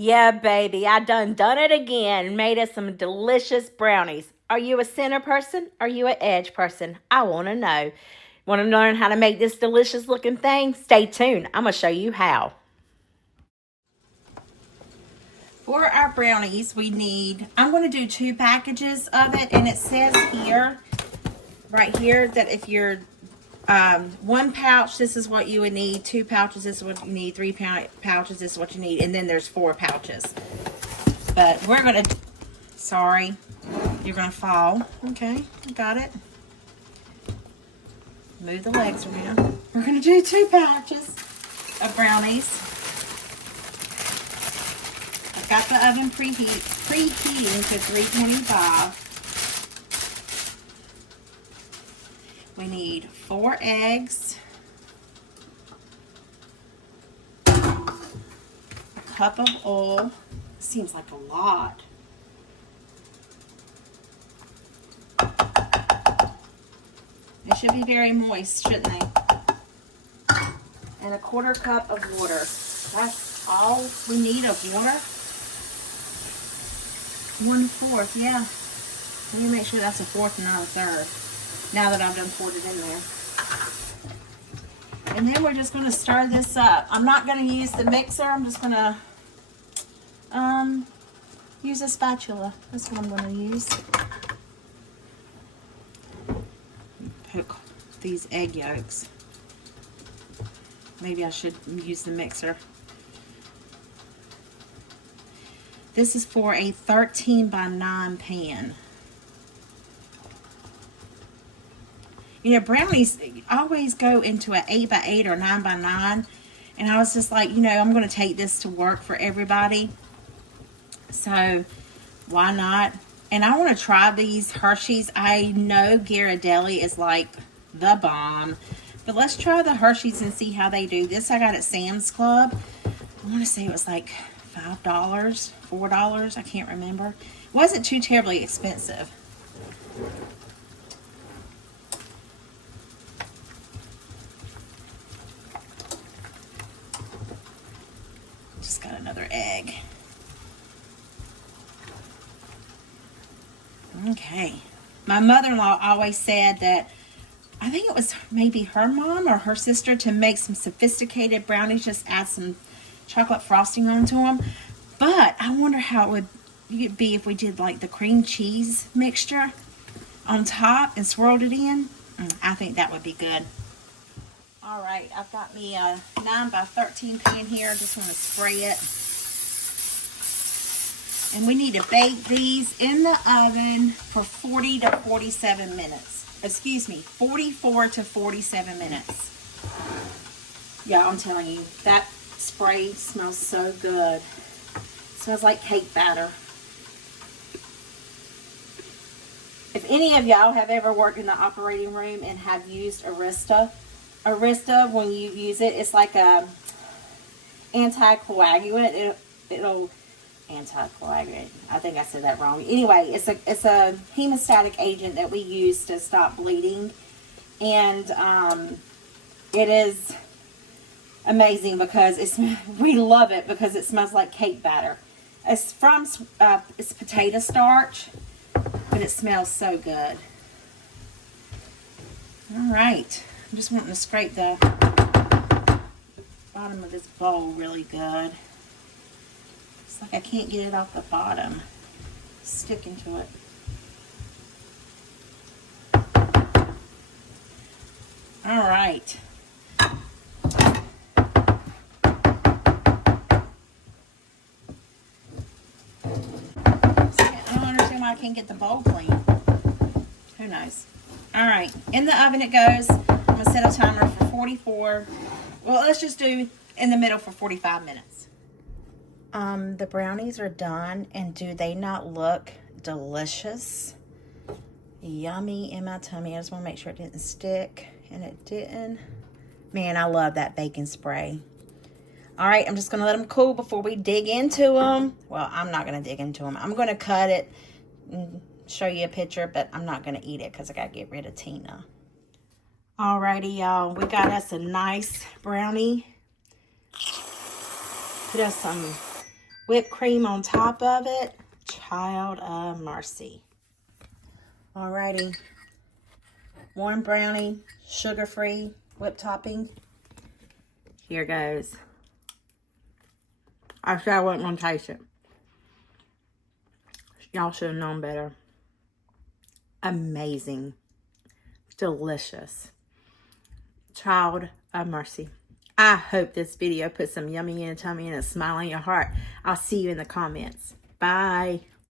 Yeah, baby, I done it again. Made us some delicious brownies. Are you a center person? Are you an edge person? I want to know. Want to learn how to make this delicious looking thing? Stay tuned. I'm going to show you how. For our brownies, we need, I'm going to do 2 packages of it, and it says here, right here, that if you're 1 pouch, this is what you would need. 2 pouches, this is what you need. 3 pouches, this is what you need. And then there's 4 pouches. But we're going to, sorry, you're going to fall. Okay, I got it. Move the legs around. We're going to do 2 pouches of brownies. I've got the oven preheating to 325. We need 4 eggs, a cup of oil. Seems like a lot. They should be very moist, shouldn't they? And a 1/4 cup of water. That's all we need of water. 1/4, yeah. Let me make sure that's a 1/4 and not a 1/3. Now that I've done poured it in there. And then we're just going to stir this up. I'm not going to use the mixer. I'm just going to use a spatula. That's what I'm going to use. Poke these egg yolks. Maybe I should use the mixer. This is for a 13 by 9 pan. You know, brownies always go into an 8 by 8 or 9 by 9. And I was just like, you know, I'm going to take this to work for everybody. So, why not? And I want to try these Hershey's. I know Ghirardelli is like the bomb. But let's try the Hershey's and see how they do. This I got at Sam's Club. I want to say it was like $5, $4. I can't remember. It wasn't too terribly expensive. Just got another egg. Okay. My mother-in-law always said that, I think it was maybe her mom or her sister, to make some sophisticated brownies, just add some chocolate frosting onto them. But I wonder how it would be if we did like the cream cheese mixture on top and swirled it in. I think that would be good. All right, I've got me a 9 by 13 pan here. I just want to spray it. And we need to bake these in the oven for 40 to 47 minutes. Excuse me, 44 to 47 minutes. Yeah, I'm telling you, that spray smells so good. It smells like cake batter. If any of y'all have ever worked in the operating room and have used Arista, when you use it, it's like a anticoagulant. It'll anticoagulant. I think I said that wrong. Anyway, it's a hemostatic agent that we use to stop bleeding, and it is amazing because we love it because it smells like cake batter. It's it's potato starch, but it smells so good. All right. I'm just wanting to scrape the bottom of this bowl really good. It's like I can't get it off the bottom. It's sticking to it. All right. I don't understand why I can't get the bowl clean. Who knows? All right. In the oven it goes. I'm going to set a timer for 44. Well, let's just do in the middle for 45 minutes. The brownies are done, and do they not look delicious? Yummy in my tummy. I just want to make sure it didn't stick, and it didn't. Man, I love that baking spray. All right, I'm just going to let them cool before we dig into them. Well, I'm not going to dig into them. I'm going to cut it and show you a picture, but I'm not going to eat it because I got to get rid of Tina. Alrighty, y'all. We got us a nice brownie. Put us some whipped cream on top of it. Child of mercy. Alrighty. Warm brownie, sugar-free, whipped topping. Here goes. I said I wasn't going to taste it. Y'all should have known better. Amazing. Delicious. Child of mercy. I hope this video put some yummy in your tummy and a smile on your heart. I'll see you in the comments. Bye.